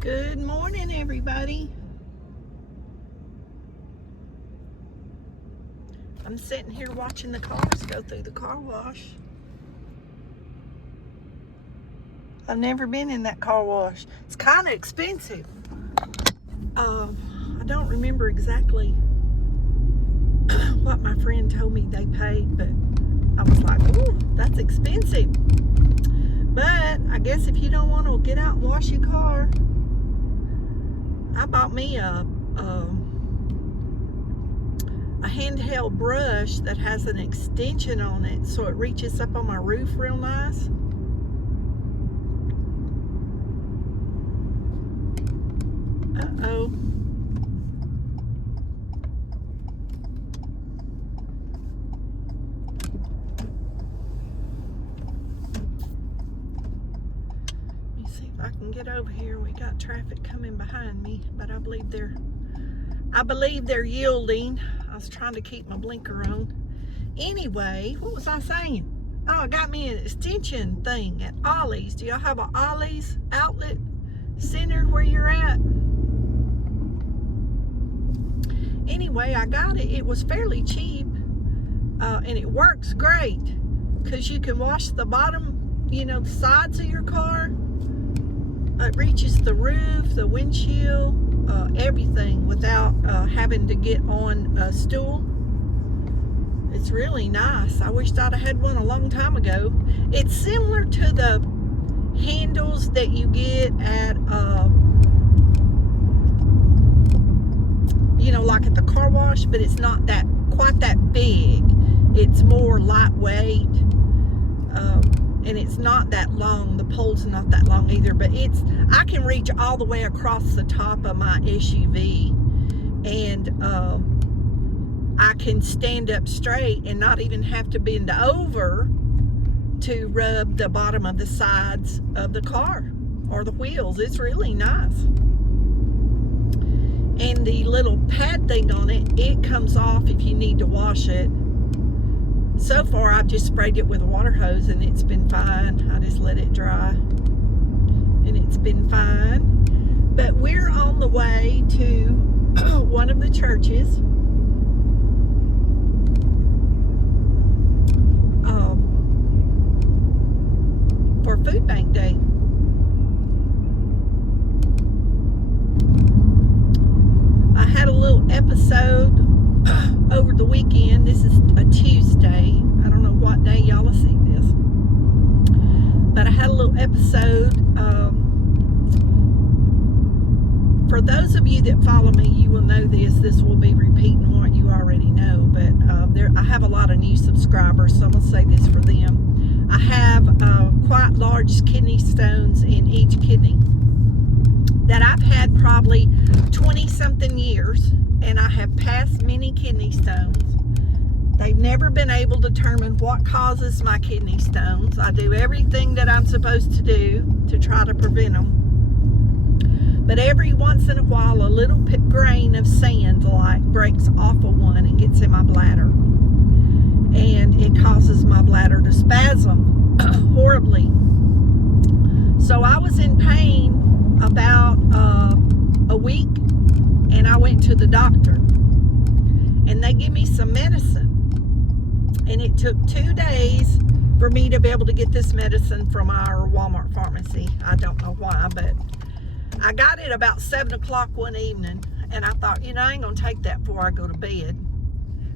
Good morning, everybody. I'm sitting here watching the cars go through the car wash. I've never been in that car wash. It's kind of expensive. I don't remember exactly what my friend told me they paid, but I was like, ooh, that's expensive. But I guess if you don't want to get out and wash your car, I bought me a handheld brush that has an extension on it so it reaches up on my roof real nice. Uh-oh. Let me see if I can get over here. We got traffic coming behind me, but I believe they're yielding. I was trying to keep my blinker on. Anyway, what was I saying? Oh, I got me an extension thing at Ollie's. Do y'all have an Ollie's outlet center where you're at? Anyway, I got it. It was fairly cheap, and it works great because you can wash the bottom, the sides of your car. It reaches the roof, the windshield, everything without having to get on a stool. It's really nice. I wished I'd have had one a long time ago. It's similar to the handles that you get at, like at the car wash, but it's not quite that big. It's more lightweight, and it's not that long. The pole's not that long either, but I can reach all the way across the top of my SUV, and I can stand up straight and not even have to bend over to rub the bottom of the sides of the car or the wheels. It's really nice. And the little pad thing on it comes off if you need to wash it. So far, I've just sprayed it with a water hose and it's been fine. I just let it dry and it's been fine. But we're on the way to one of the churches. For Food Bank Day. I had a little episode over the weekend. This is a Tuesday. I don't know what day y'all will see this. But I had a little episode. For those of you that follow me, you will know this. This will be repeating what you already know. But I have a lot of new subscribers, so I'm going to say this for them. I have quite large kidney stones in each kidney that I've had probably 20-something years, and I have passed many kidney stones. They've never been able to determine what causes my kidney stones. I do everything that I'm supposed to do to try to prevent them. But every once in a while, a little grain of sand breaks off of one and gets in my bladder. And it causes my bladder to spasm horribly. So I was in pain about a week, and I went to the doctor, and they give me some medicine, and it took 2 days for me to be able to get this medicine from our Walmart pharmacy. I don't know why, but I got it about 7 o'clock one evening, and I thought, I ain't gonna take that before I go to bed.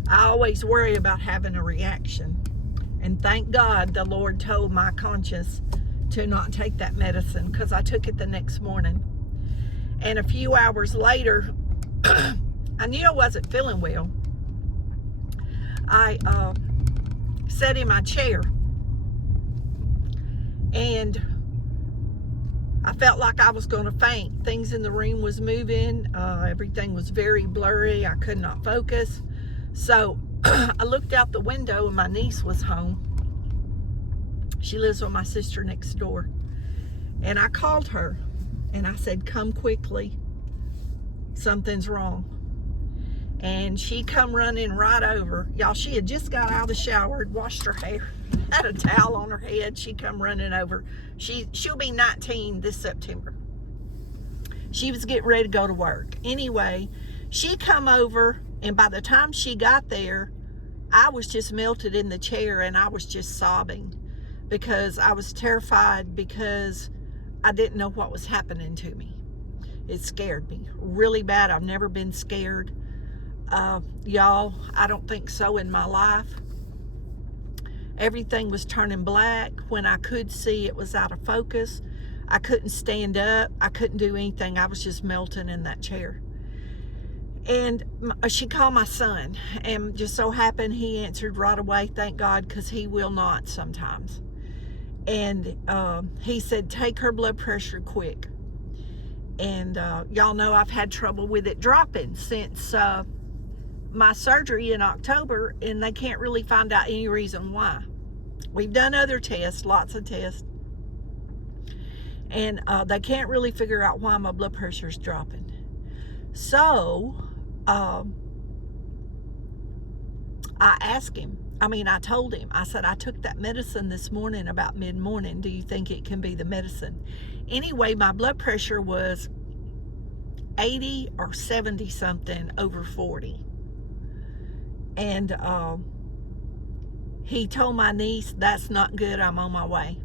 I always worry about having a reaction. And thank God the Lord told my conscience to not take that medicine, because I took it the next morning. And a few hours later, I knew I wasn't feeling well. I sat in my chair, and I felt like I was going to faint. Things in the room was moving. Everything was very blurry. I could not focus. So I looked out the window, and my niece was home. She lives with my sister next door. And I called her, and I said, come quickly. Something's wrong. And she come running right over. Y'all, she had just got out of the shower, washed her hair, had a towel on her head. She come running over. She'll be 19 this September. She was getting ready to go to work. Anyway, she come over, and by the time she got there, I was just melted in the chair, and I was just sobbing because I was terrified, because I didn't know what was happening to me. It scared me really bad. I've never been scared. Y'all, I don't think so in my life. Everything was turning black. When I could see, it was out of focus. I couldn't stand up. I couldn't do anything. I was just melting in that chair. And she called my son, and just so happened he answered right away, thank God, because he will not sometimes. And he said, take her blood pressure quick. And y'all know I've had trouble with it dropping since my surgery in October, and they can't really find out any reason why. We've done other tests, lots of tests, and they can't really figure out why my blood pressure is dropping. So I asked him, I told him, I said, I took that medicine this morning about mid-morning. Do you think it can be the medicine? Anyway, my blood pressure was 80 or 70 something over 40. And he told my niece, that's not good, I'm on my way.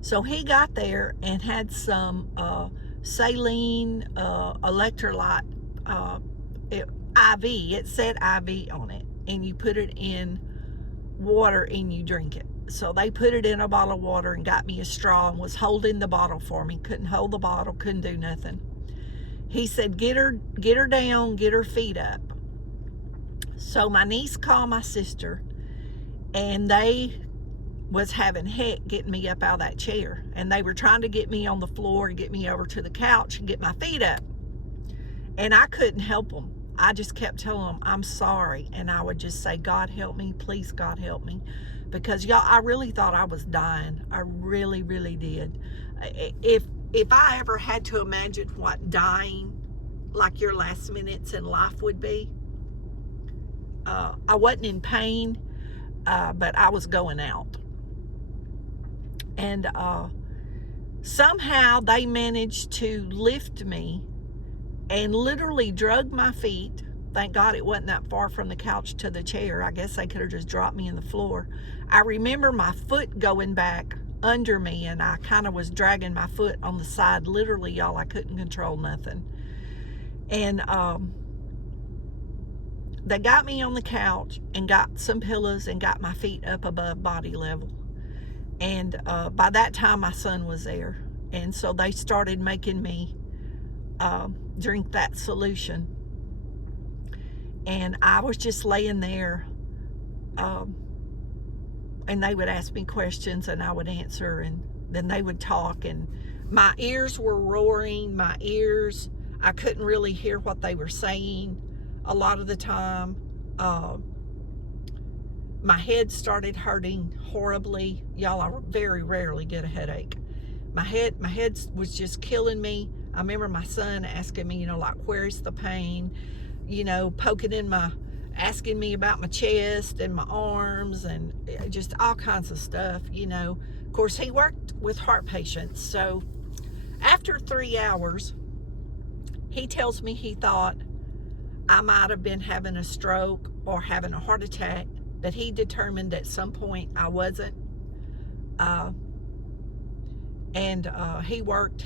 So he got there and had some saline electrolyte IV. It said IV on it, and you put it in water and you drink it. So they put it in a bottle of water and got me a straw and was holding the bottle for me. Couldn't hold the bottle, couldn't do nothing. He said, get her down, get her feet up. So my niece called my sister, and they was having heck getting me up out of that chair. And they were trying to get me on the floor and get me over to the couch and get my feet up. And I couldn't help them. I just kept telling them, I'm sorry. And I would just say, God help me, please God help me. Because y'all, I really thought I was dying. I really, really did. If I ever had to imagine what dying, like your last minutes in life would be, I wasn't in pain, but I was going out. And somehow they managed to lift me and literally drug my feet. Thank God it wasn't that far from the couch to the chair. I guess they could have just dropped me in the floor. I remember my foot going back under me, and I kind of was dragging my foot on the side. Literally, y'all, I couldn't control nothing. And they got me on the couch and got some pillows and got my feet up above body level. And by that time, my son was there. And so they started making me drink that solution. And I was just laying there, and they would ask me questions and I would answer, and then they would talk, and my ears were roaring. I couldn't really hear what they were saying a lot of the time. My head started hurting horribly. Y'all, I very rarely get a headache. My head was just killing me. I remember my son asking me, like, where's the pain? Poking in asking me about my chest and my arms and just all kinds of stuff, Of course, he worked with heart patients. So after 3 hours, he tells me he thought I might have been having a stroke or having a heart attack, but he determined at some point I wasn't.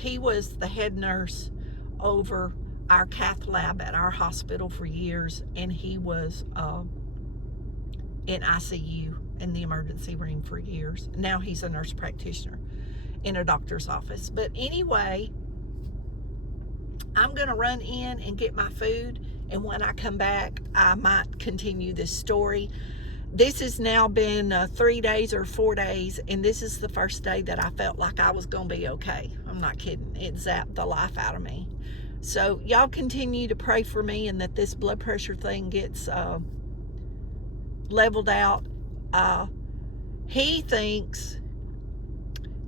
He was the head nurse over our cath lab at our hospital for years, and he was in ICU in the emergency room for years. Now he's a nurse practitioner in a doctor's office. But anyway, I'm gonna run in and get my food, and when I come back, I might continue this story. This has now been 3 days or 4 days, and this is the first day that I felt like I was gonna be okay. I'm not kidding. It zapped the life out of me. So y'all continue to pray for me, and that this blood pressure thing gets leveled out. He thinks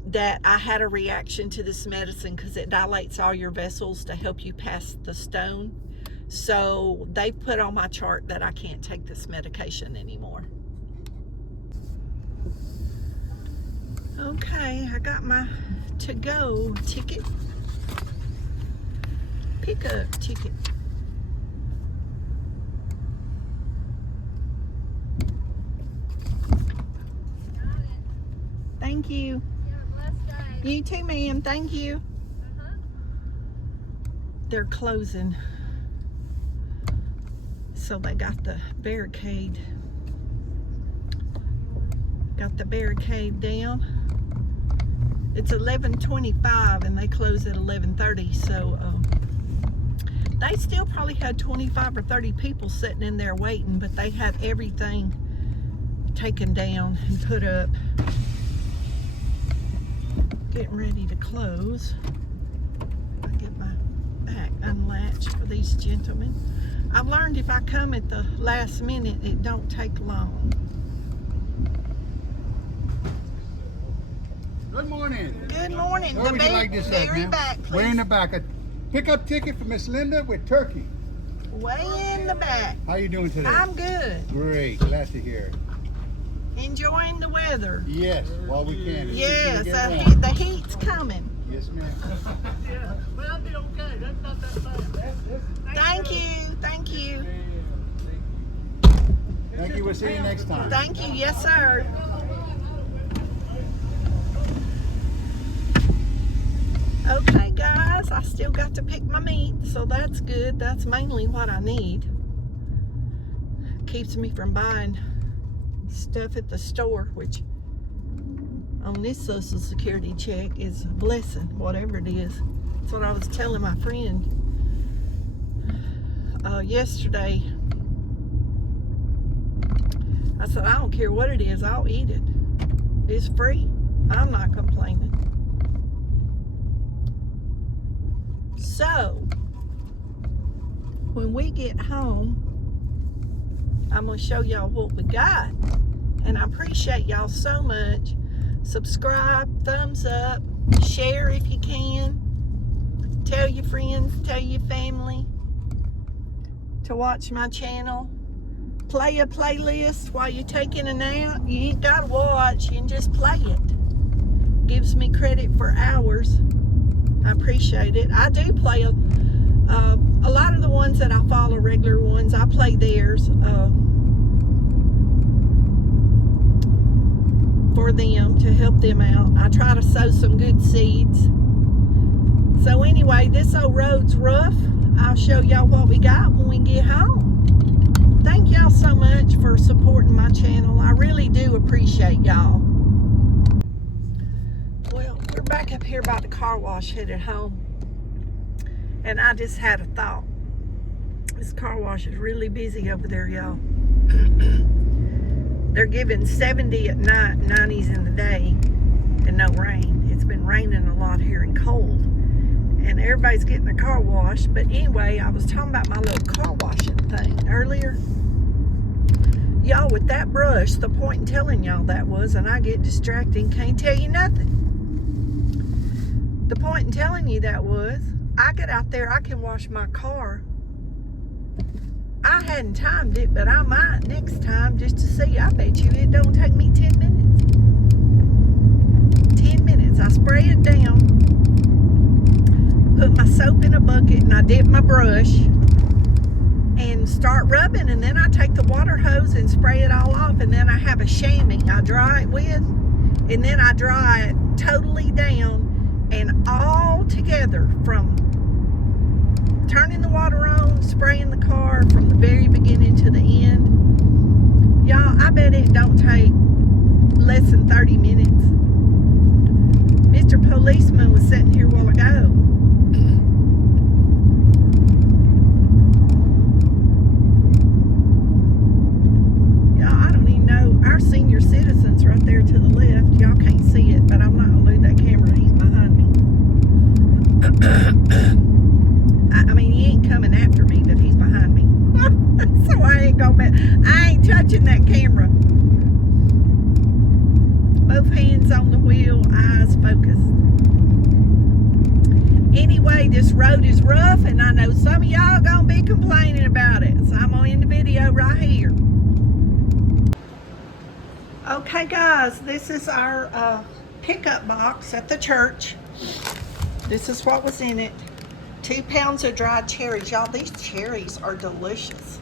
that I had a reaction to this medicine because it dilates all your vessels to help you pass the stone. So they put on my chart that I can't take this medication anymore. Okay, I got my to-go ticket. pickup ticket. Thank you. You too, ma'am. Thank you. They're closing. So they got the barricade. Got the barricade down. It's 11:25 and they close at 11:30. So they still probably had 25 or 30 people sitting in there waiting, but they had everything taken down and put up. Getting ready to close. I get my back unlatched for these gentlemen. I've learned if I come at the last minute, it don't take long. Good morning. Good morning. Where would you like this at, very ma'am? back, please. Way in the back. A pickup ticket for Miss Linda with turkey. Way in the back. How you doing today? I'm good. Great. Glad to hear it. Enjoying the weather. Yes, while we can. It's Yes, gonna get warm. the heat's coming. Yes, ma'am. Yeah, well, I'll be okay. That's not that bad. Thank you. Thank you. Thank you. We'll see you next time. Thank you. Yes, sir. Okay, guys, I still got to pick my meat, so that's good. That's mainly what I need. Keeps me from buying stuff at the store, which on this Social Security check is a blessing, whatever it is. That's what I was telling my friend yesterday. I said, I don't care what it is, I'll eat it. It's free. I'm not complaining. So, when we get home, I'm going to show y'all what we got. And I appreciate y'all so much. Subscribe, thumbs up, share if you can. Tell your friends, tell your family to watch my channel. Play a playlist while you're taking a nap. You ain't got to watch, you can just play it. Gives me credit for hours. I appreciate it. I do play a lot of the ones that I follow, regular ones, I play theirs for them to help them out. I try to sow some good seeds. So anyway, this old road's rough. I'll show y'all what we got when we get home. Thank y'all so much for supporting my channel. I really do appreciate y'all. Well, we're back up here by the car wash headed home. And I just had a thought. This car wash is really busy over there, y'all. They're giving 70 at night, 90s in the day, and no rain. It's been raining a lot here and cold. And everybody's getting their car washed. But anyway, I was talking about my little car washing thing earlier. Y'all, with that brush, the point in telling y'all that was, and I get distracted and can't tell you nothing. The point in telling you that was, I get out there, I can wash my car. I hadn't timed it, but I might next time just to see. I bet you it don't take me 10 minutes. 10 minutes. I spray it down, put my soap in a bucket, and I dip my brush and start rubbing, and then I take the water hose and spray it all off, and then I have a chamois I dry it with, and then I dry it totally down and all together from turning the water on, spraying the car from the very beginning to the end. Y'all, I bet it don't take less than 30 minutes. Mr. Policeman was sitting here a while ago. Y'all, I don't even know. Our senior citizen's right there to the left. Y'all can't see it, but I'm not going to move that camera. He's behind me. I mean, he ain't coming after me, but he's behind me. So I ain't touching that camera. Both hands on the wheel, eyes focused. Anyway, this road is rough, and I know some of y'all gonna be complaining about it. So I'm gonna end the video right here. Okay, guys, this is our pickup box at the church. This is what was in it. 2 pounds of dried cherries. Y'all, these cherries are delicious.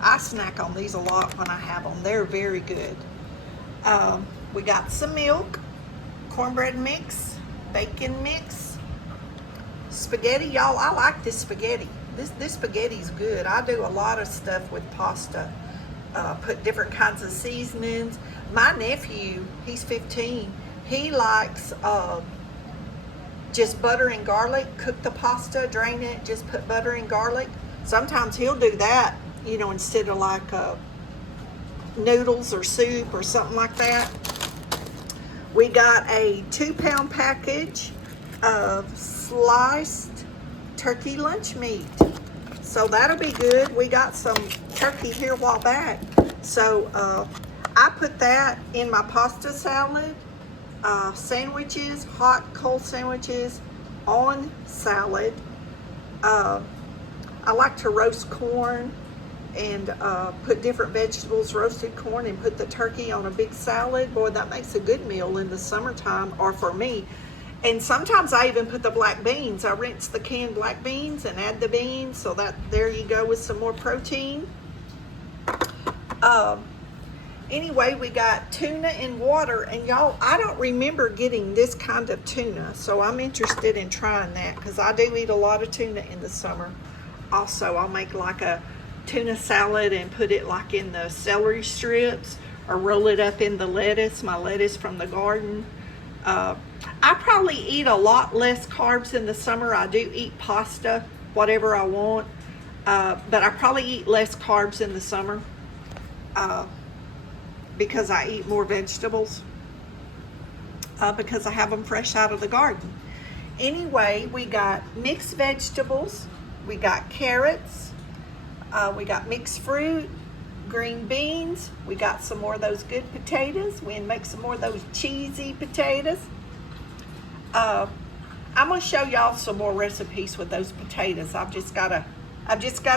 I snack on these a lot when I have them. They're very good. We got some milk, cornbread mix, bacon mix, spaghetti. Y'all, I like this spaghetti. This spaghetti's good. I do a lot of stuff with pasta. Put different kinds of seasonings. My nephew, he's 15, he likes just butter and garlic. Cook the pasta, drain it, just put butter and garlic. Sometimes he'll do that, you know, instead of like noodles or soup or something like that. We got a 2-pound package of sliced turkey lunch meat. So that'll be good. We got some turkey here a while back. So I put that in my pasta salad, sandwiches, hot, cold sandwiches, on salad. I like to roast corn and put different vegetables, roasted corn, and put the turkey on a big salad. Boy, that makes a good meal in the summertime, or for me. And sometimes I even put the black beans. I rinse the canned black beans and add the beans, so that there you go with some more protein. Anyway, we got tuna and water, and y'all, I don't remember getting this kind of tuna, so I'm interested in trying that because I do eat a lot of tuna in the summer. Also, I'll make like a tuna salad and put it like in the celery strips, or roll it up in the lettuce, my lettuce from the garden. I probably eat a lot less carbs in the summer. I do eat pasta, whatever I want, but I probably eat less carbs in the summer because I eat more vegetables because I have them fresh out of the garden. Anyway, we got mixed vegetables, we got carrots, we got mixed fruit, green beans, we got some more of those good potatoes. We make some more of those cheesy potatoes. I'm gonna show y'all some more recipes with those potatoes. I've just gotta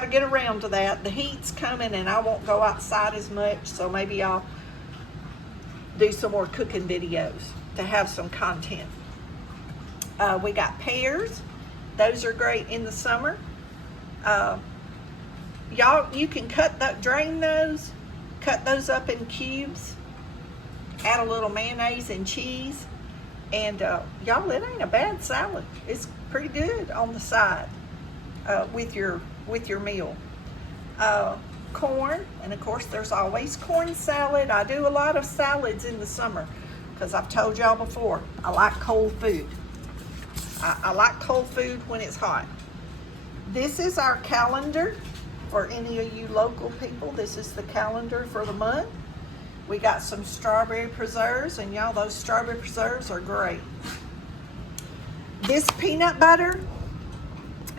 get around to that. The heat's coming and I won't go outside as much, so maybe I'll do some more cooking videos to have some content. We got pears. Those are great in the summer. Y'all, you can drain those, cut those up in cubes, add a little mayonnaise and cheese, and y'all, it ain't a bad salad. It's pretty good on the side with your meal. Corn, and of course there's always corn salad. I do a lot of salads in the summer because I've told y'all before, I like cold food. I like cold food when it's hot. This is our calendar. For any of you local people, this is the calendar for the month. We got some strawberry preserves, and y'all, those strawberry preserves are great. This peanut butter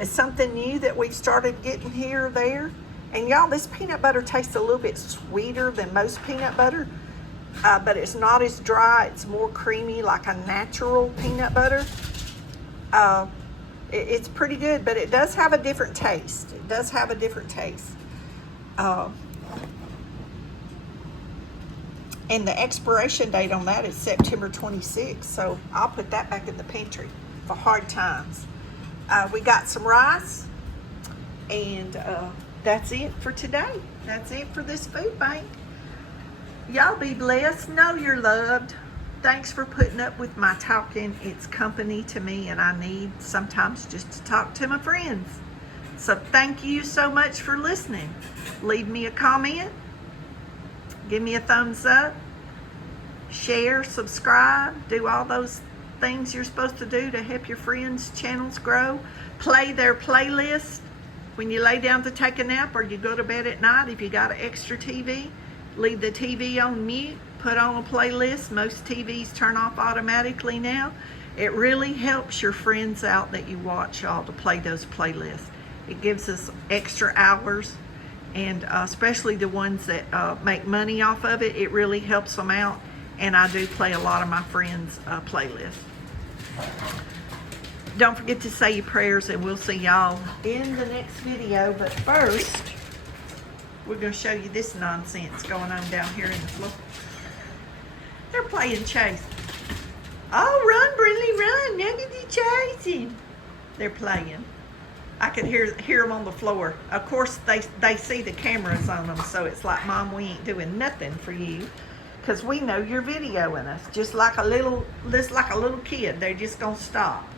is something new that we've started getting here or there. And y'all, this peanut butter tastes a little bit sweeter than most peanut butter, but it's not as dry. It's more creamy, like a natural peanut butter. It's pretty good, but it does have a different taste. It does have a different taste. And the expiration date on that is September 26th, so I'll put that back in the pantry for hard times. We got some rice, and that's it for today. That's it for this food bank. Y'all be blessed. Know you're loved. Thanks for putting up with my talking. It's company to me, and I need sometimes just to talk to my friends. So thank you so much for listening. Leave me a comment. Give me a thumbs up. Share, subscribe, do all those things you're supposed to do to help your friends' channels grow. Play their playlist when you lay down to take a nap or you go to bed at night. If you got an extra TV, leave the TV on mute. Put on a playlist. Most TVs turn off automatically now. It really helps your friends out that you watch, y'all, to play those playlists. It gives us extra hours, and especially the ones that make money off of it, it really helps them out. And I do play a lot of my friends' playlists. Don't forget to say your prayers, and we'll see y'all in the next video. But first, we're going to show you this nonsense going on down here in the floor. They're playing chase. Oh, run, Brindley, run. Look at you chasing. They're playing. I could hear them on the floor. Of course, they see the cameras on them, so it's like, Mom, we ain't doing nothing for you, because we know you're videoing us, just like a little kid. They're just gonna stop.